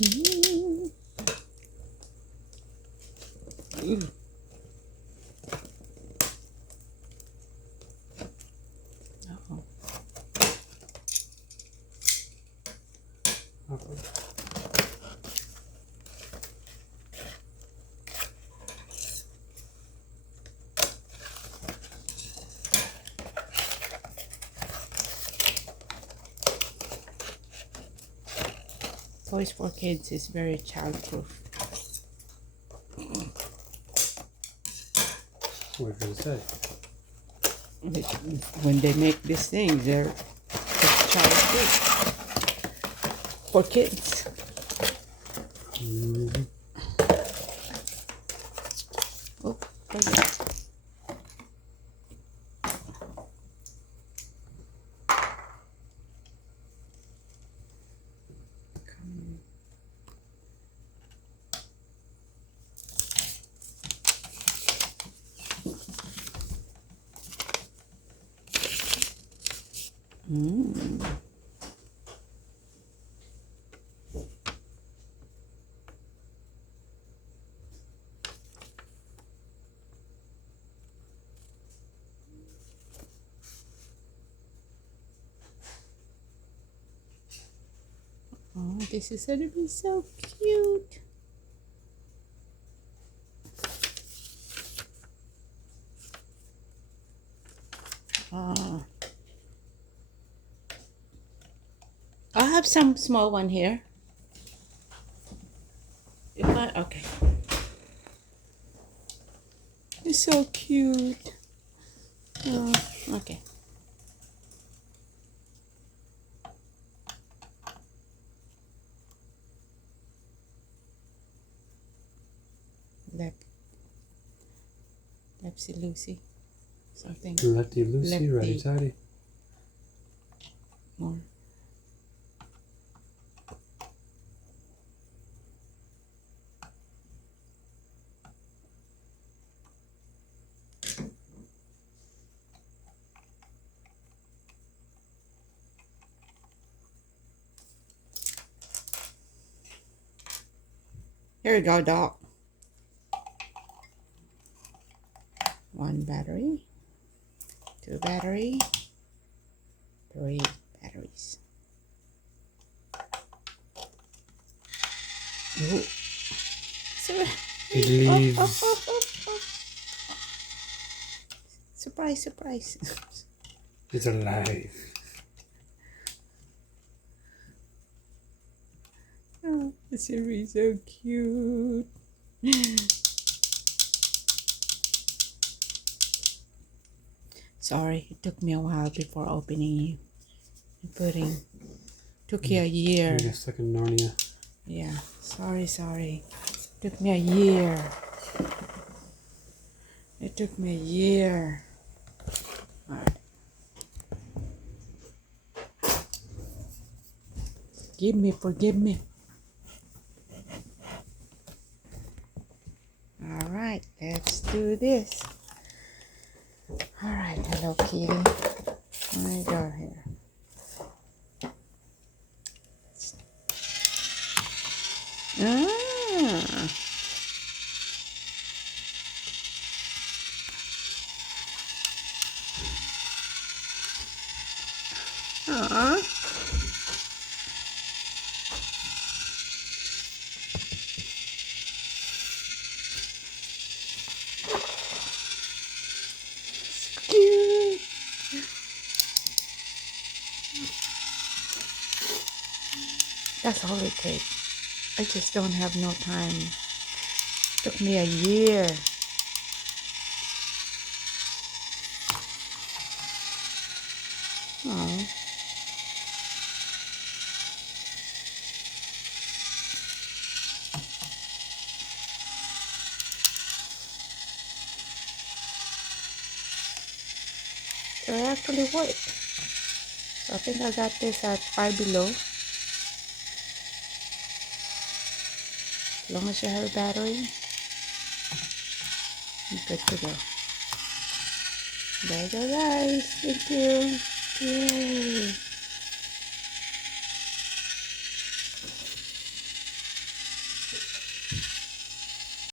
Mm. Ooh. Oh. Toys for Kids is very childproof. What are you going to say? When they make these things, they're childproof for kids. Mm-hmm. Oh, forget. Mm. Oh, this is gonna be so cute. Oh, I have some small one here. Okay. It's so cute. Oh, okay. Lepsy Lucy. Something. Lefty Lucy, righty tighty. More. Here we go, dog. 1 battery, 2 battery, 3 batteries. Ooh. It leaves. Surprise, surprise. It's alive. Oh, this is so cute. Sorry, it took me a while before opening you and putting. Took you a year. You're stuck in Narnia. Yeah, sorry. Took me a year. It took me a year. Alright. Forgive me. Alright, let's do this. Alright, Hello Kitty. Let me go here. Ah. Aww. Cute. That's all it takes. I just don't have no time. Took me a year. Oh. So it actually worked. So I think I got this at Five Below. As long as you have a battery, you're good to go. There you go, guys. Thank you. Yay.